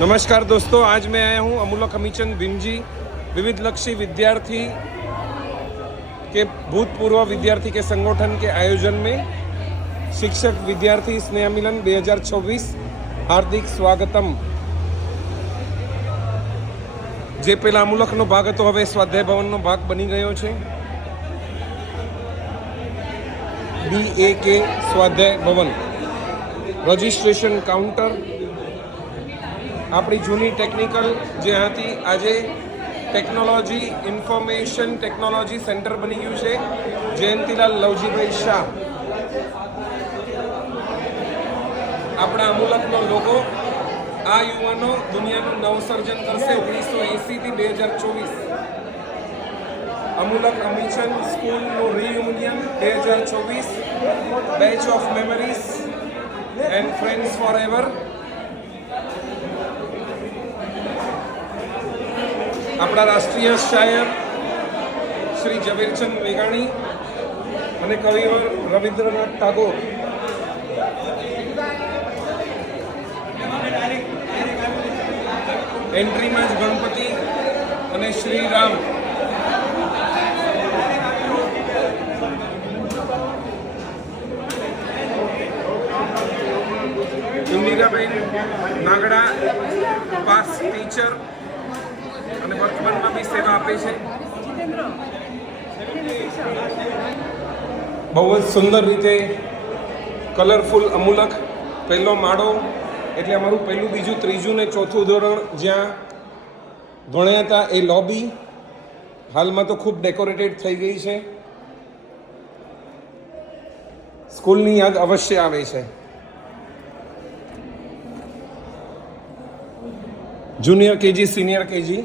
नमस्कार दोस्तों, आज मैं आया हूँ अमूलक अमीचंद भीमजी विविध लक्षी विद्यार्थी के भूतपूर्व विद्यार्थी के संगठन के आयोजन में शिक्षक विद्यार्थी स्नेह मिलन 2026 हार्दिक स्वागतम। जे पेला अमूलकનો ભાગ હતો હવે સ્વાધ્યાય ભવનનો ભાગ બની ગયો છે। BAK સ્વાધ્યાય ભવન રજિસ્ટ્રેશન કાઉન્ટર આપણી જૂની ટેકનિકલ જ્યાંથી આજે ટેકનોલોજી ઇન્ફોર્મેશન ટેકનોલોજી સેન્ટર બની ગયું છે। જયંતીલાલ લવજીભાઈ શાહ આપણા અમૂલકનો લોગો આ યુવાનો દુનિયાનું નવસર્જન કરશે 1980 થી 2024। અમૂલક અમીચંદ સ્કૂલનું reunion 2024 batch of memories and friends forever. આપણા રાષ્ટ્રીય શાયર શ્રી ઝવેરચંદ મેઘાણી અને કવિવર રવિન્દ્રનાથ ટાગોર, એન્ટ્રીમાં જ ગણપતિ અને શ્રીરામ, ઇન્દિરાબેન નાગડા પાસ ટીચર અને વર્તમાનમાં બી સેવા આપે છે। બહુ જ સુંદર રીતે કલરફુલ અમૂલક પહેલો માળો એટલે અમારું પહેલું, બીજું, ત્રીજું ને ચોથું ધોરણ જ્યાં ભણ્યા હતા એ લોબી હાલમાં તો ખૂબ ડેકોરેટેડ થઈ ગઈ છે। સ્કૂલની યાદ અવશ્ય આવે છે। જુનિયર કેજી, સિનિયર કેજી,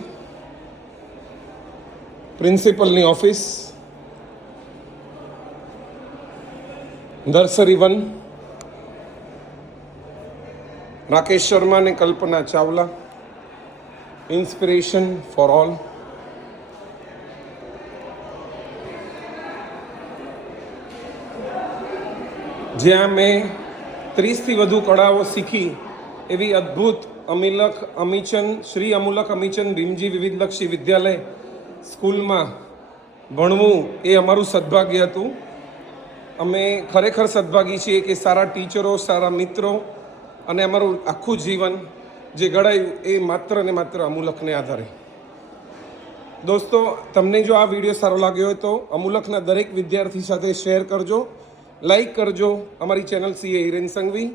પ્રિન્સિપલની ઓફિસ, નર્સરી 1 રાકેશ શર્મા અને Kalpana Chawla, inspiration for all. જ્યાં મેં 30થી વધુ કળાઓ શીખી એવી અદ્ભુત શ્રી અમૂલક અમીચંદ ભીમજી વિવિધલક્ષી વિદ્યાલય સ્કૂલમાં ભણવું એ અમારું સદભાગ્ય હતું। અમે ખરેખર સદભાગી છીએ કે સારા ટીચરો, સારા મિત્રો અને અમારું આખું જીવન જે ઘડાયું એ માત્ર ને માત્ર અમૂલકને આધારે। દોસ્તો, તમને જો આ વિડીયો સારો લાગ્યો હોય તો અમૂલકના દરેક વિદ્યાર્થી સાથે શેર કરજો, લાઈક કરજો, અમારી channel CA Hiren Sanghvi,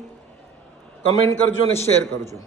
comment કરજો અને શેર કરજો।